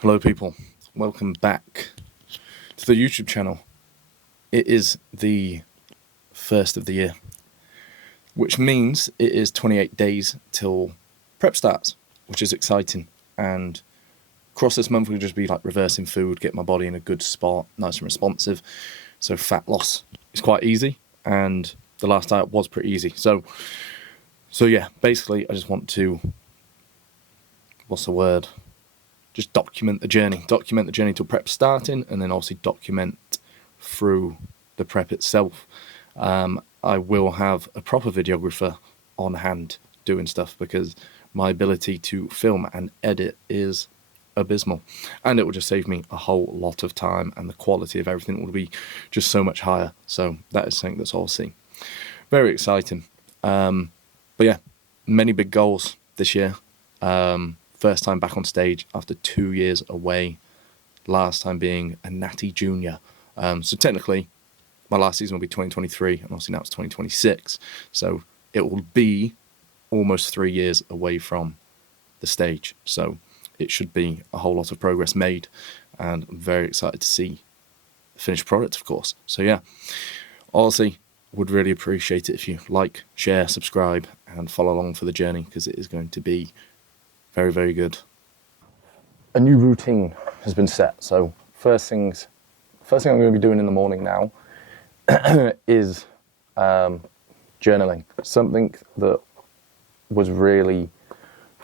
Hello people, welcome back to the YouTube channel. It is the first of the year, which means it is 28 days till prep starts, which is exciting. And across this month we'll just be like reversing food, get my body in a good spot, nice and responsive. So fat loss is quite easy, and the last diet was pretty easy. So yeah, basically I just want to, just document the journey till prep starting, and then obviously document through the prep itself. I will have a proper videographer on hand doing stuff because my ability to film and edit is abysmal, and it will just save me a whole lot of time, and the quality of everything will be just so much higher. So that is something that's obviously very exciting. But yeah, many big goals this year. First time back on stage after 2 years away, last time being a Natty Junior. So technically, my last season will be 2023, and obviously now it's 2026. So it will be almost 3 years away from the stage. So it should be a whole lot of progress made, and I'm very excited to see the finished product, of course. So yeah, honestly, would really appreciate it if you like, share, subscribe, and follow along for the journey, because it is going to be very, very good. A new routine has been set. So first thing I'm going to be doing in the morning now is journaling. Something that was really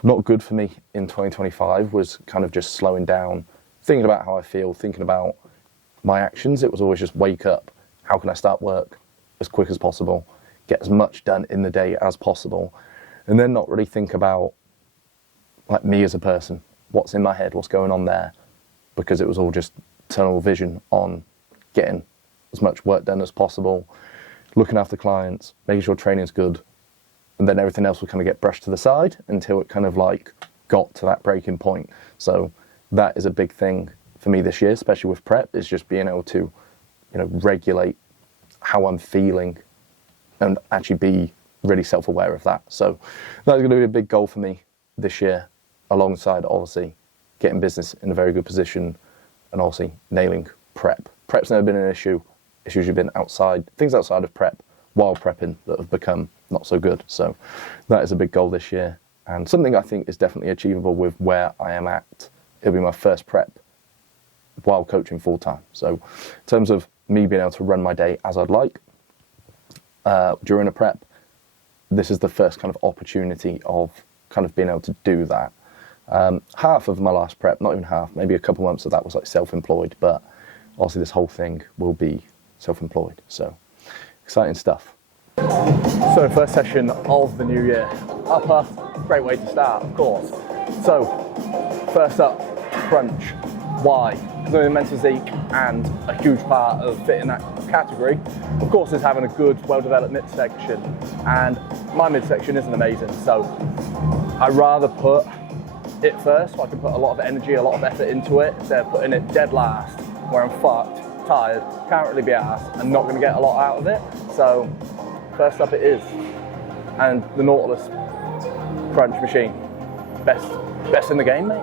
not good for me in 2025 was kind of just slowing down, thinking about how I feel, thinking about my actions. It was always just wake up. How can I start work as quick as possible, get as much done in the day as possible, and then not really think about like me as a person, what's in my head, what's going on there, because it was all just tunnel vision on getting as much work done as possible, looking after clients, making sure training's good, and then everything else would kind of get brushed to the side until it kind of like got to that breaking point. So that is a big thing for me this year, especially with prep, is just being able to, regulate how I'm feeling and actually be really self-aware of that. So that's going to be a big goal for me this year, alongside obviously getting business in a very good position and obviously nailing prep. Prep's never been an issue. It's usually been things outside of prep while prepping that have become not so good. So that is a big goal this year, and something I think is definitely achievable with where I am at. It'll be my first prep while coaching full time. So in terms of me being able to run my day as I'd like during a prep, this is the first kind of opportunity of kind of being able to do that. Half of my last prep, not even half, maybe a couple months of that was like self-employed, but obviously this whole thing will be self-employed. So exciting stuff. So first session of the new year. Upper, great way to start, of course. So first up, crunch. Why? Because I'm in men's physique, and a huge part of fitting that category, of course, is having a good, well-developed midsection. And my midsection isn't amazing, so I rather put it first, so I can put a lot of energy, a lot of effort into it, instead of putting it dead last, where I'm fucked, tired, can't really be arsed, and not going to get a lot out of it. So first up it is. And the Nautilus crunch machine, best in the game, mate.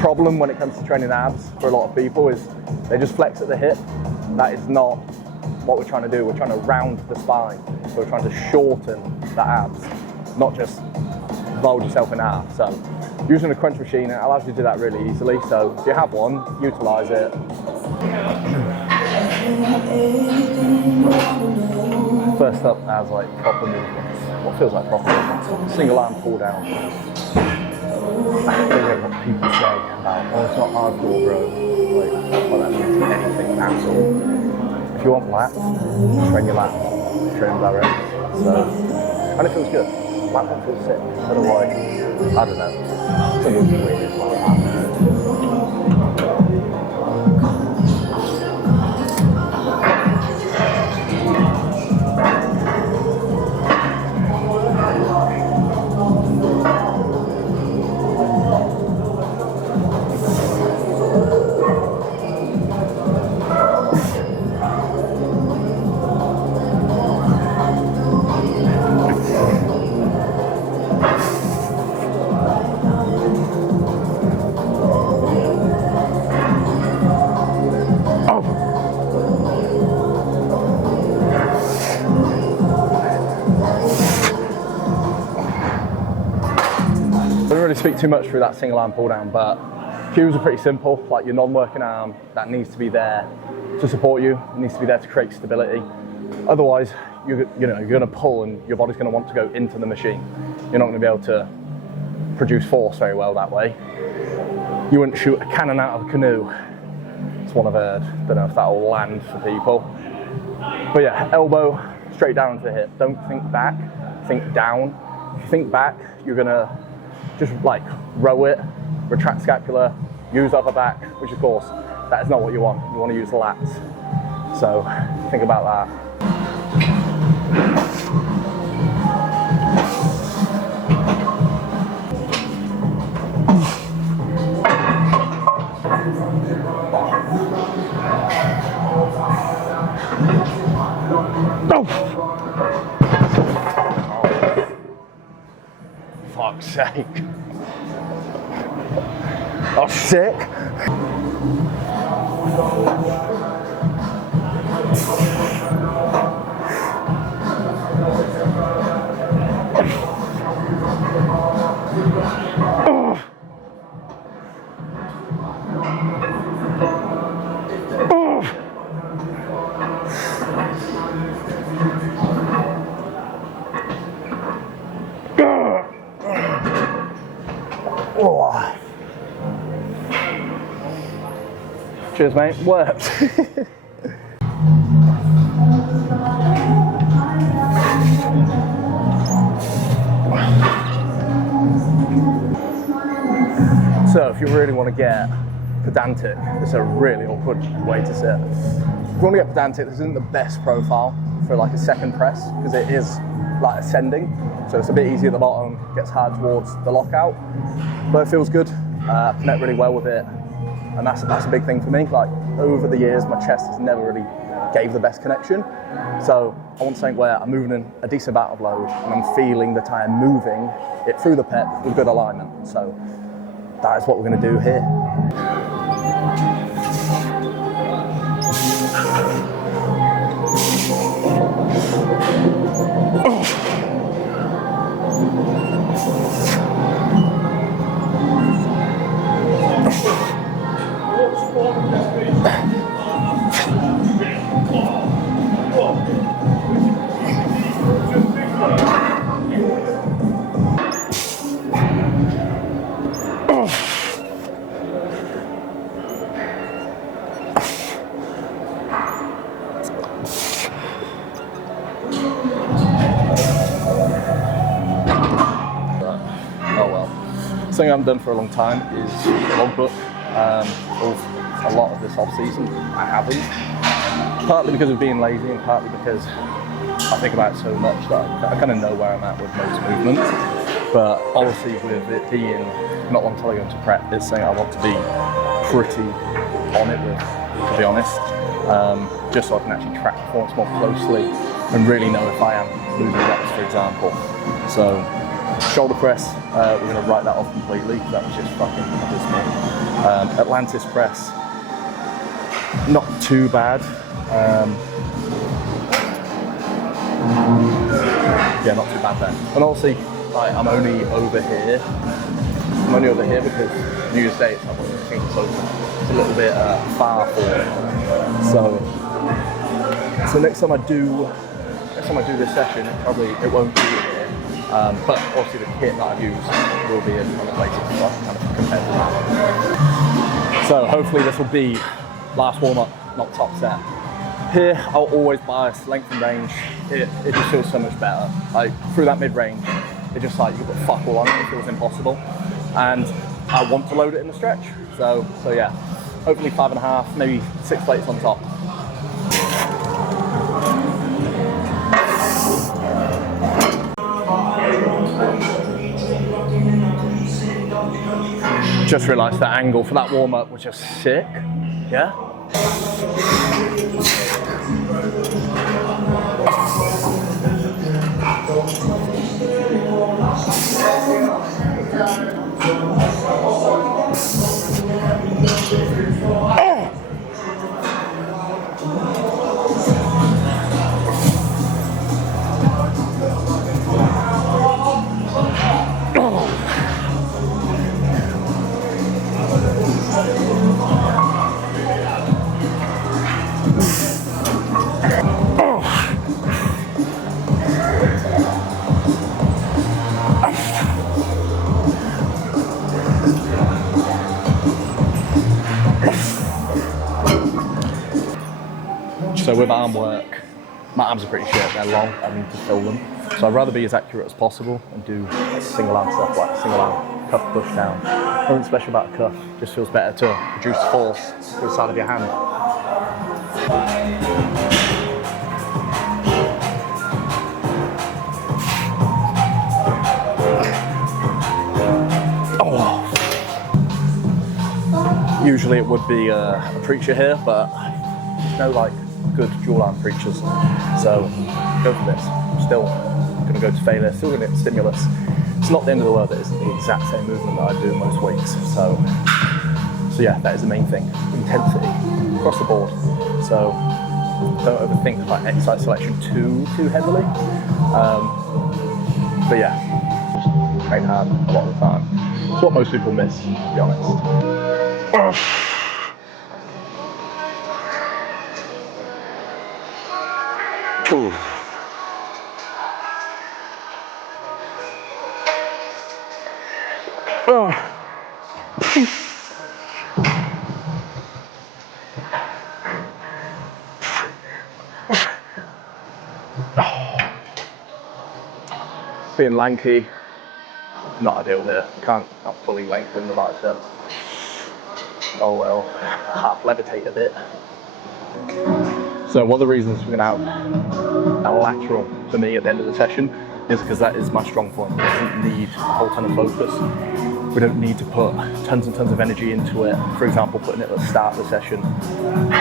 Problem when it comes to training abs for a lot of people is they just flex at the hip. That is not what we're trying to do. We're trying to round the spine. So we're trying to shorten the abs, not just bulge yourself in half. So using a crunch machine, it allows you to do that really easily. So if you have one, utilize it. First up as like proper movements. What feels like proper movements? Single arm pull down. I don't know what people say about, oh, it's not hardcore, bro. Like, well, that means anything at all. If you want lats, train your lats, train direct. So, and it feels good. Lat one feels sick. Otherwise, I don't know. Something's weird like that. too much through that single arm pull down, but cues are pretty simple. Like your non-working arm, that needs to be there to support you. It needs to be there to create stability. Otherwise, you're going to pull and your body's going to want to go into the machine. You're not going to be able to produce force very well that way. You wouldn't shoot a cannon out of a canoe. It's one I've heard. Don't know if that'll land for people. But yeah, elbow straight down to the hip. Don't think back, think down. If you think back, you're going to just like row it, retract scapula, use upper back, which of course, that is not what you want. You want to use lats. So think about that. Fuck's sake. Oh, sick. Cheers, mate. Worked. So, if you really want to get pedantic, it's a really awkward way to sit. If you want to get pedantic, this isn't the best profile for like a second press because it is like ascending. So it's a bit easy at the bottom, gets hard towards the lockout, but it feels good. Connect really well with it. And that's a big thing for me. Like over the years, my chest has never really gave the best connection. So I want something where I'm moving in a decent amount of load and I'm feeling that I am moving it through the pec with good alignment. So that is what we're going to do here. Something I haven't done for a long time is logbook of a lot of this off season. I haven't, partly because of being lazy and partly because I think about it so much that I kind of know where I'm at with most movements. But obviously with it being not long until I go into prep, it's something I want to be pretty on it with, to be honest, just so I can actually track performance more closely and really know if I am losing reps, for example. So shoulder press, we're going to write that off completely. That was just fucking abysmal. Atlantis press, not too bad. Yeah, not too bad there. And also, I'm only over here. I'm only over here because New Year's Day, I think it's open. It's a little bit far for it. So next time I do this session, it won't be here. But obviously the kit that I've used will be in other places, so I can kind of compare to that. So hopefully this will be last warm-up, not top set. Here I'll always bias length and range. It just feels so much better. Like through that mid-range, it's just like you can put fuck all on it, it feels impossible. And I want to load it in the stretch. So yeah, hopefully 5.5, maybe 6 plates on top. Just realised that angle for that warm-up was just sick, yeah? So with arm work, my arms are pretty short, they're long, I need to fill them. So I'd rather be as accurate as possible and do single arm stuff like single arm cuff push down. Nothing special about a cuff, just feels better to produce force to the side of your hand. Usually it would be a preacher here, but there's no like good dual arm preachers. So go for this. I'm still going to go to failure, still going to get stimulus. It's not the end of the world, it isn't the exact same movement that I do most weeks. So yeah, that is the main thing. Intensity across the board. So don't overthink like exercise selection too heavily. But yeah, train hard a lot of the time. It's what most people miss, to be honest. Ooh. Oh. Being lanky, not ideal here. Can't fully lengthen the bicep. Oh well, half levitate a bit. So one of the reasons we're going to have a lateral for me at the end of the session is because that is my strong point. It doesn't need a whole ton of focus. We don't need to put tons and tons of energy into it. For example, putting it at the start of the session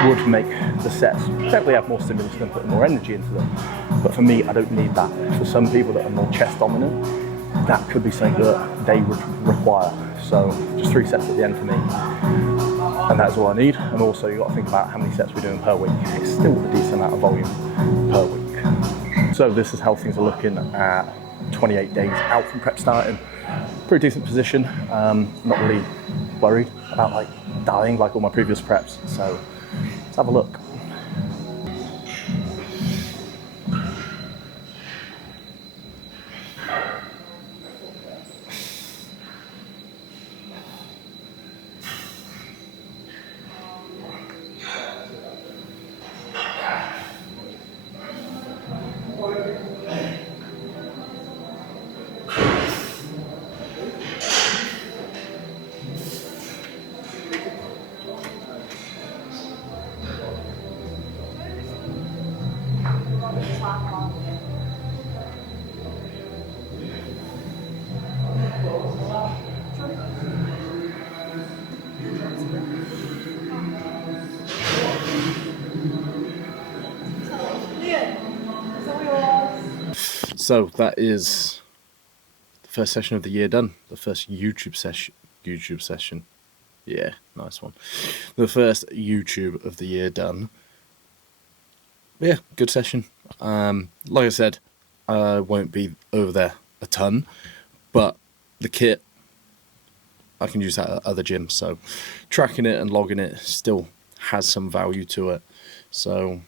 would make the sets definitely have more stimulus than putting more energy into them. But for me, I don't need that. For some people that are more chest dominant, that could be something that they would require. So just 3 sets at the end for me. And that's all I need. And also you've got to think about how many sets we're doing per week. It's still a decent amount of volume per week. So this is how things are looking at 28 days out from prep starting. Pretty decent position. Not really worried about like dying like all my previous preps. So let's have a look. So that is the first session of the year done. The first YouTube session. Yeah, nice one. The first YouTube of the year done. But yeah, good session. Like I said, I won't be over there a ton, but the kit, I can use that at other gyms. So tracking it and logging it still has some value to it. So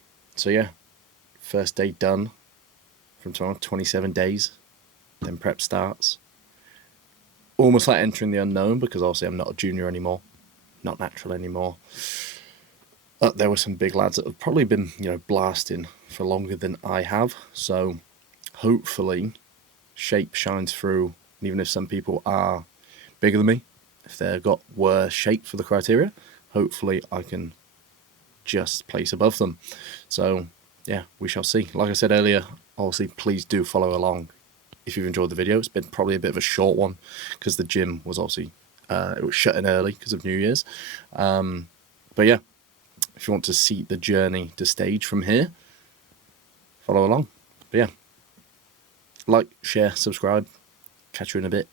yeah, first day done. From tomorrow, 27 days, then prep starts. Almost like entering the unknown, because obviously I'm not a junior anymore, not natural anymore. There were some big lads that have probably been, blasting for longer than I have. So hopefully shape shines through. And even if some people are bigger than me, if they've got worse shape for the criteria, hopefully I can just place above them. So yeah, we shall see. Like I said earlier, obviously, please do follow along if you've enjoyed the video. It's been probably a bit of a short one because the gym was obviously it was shutting early because of New Year's. But yeah, if you want to see the journey to stage from here, follow along. But yeah, like, share, subscribe. Catch you in a bit.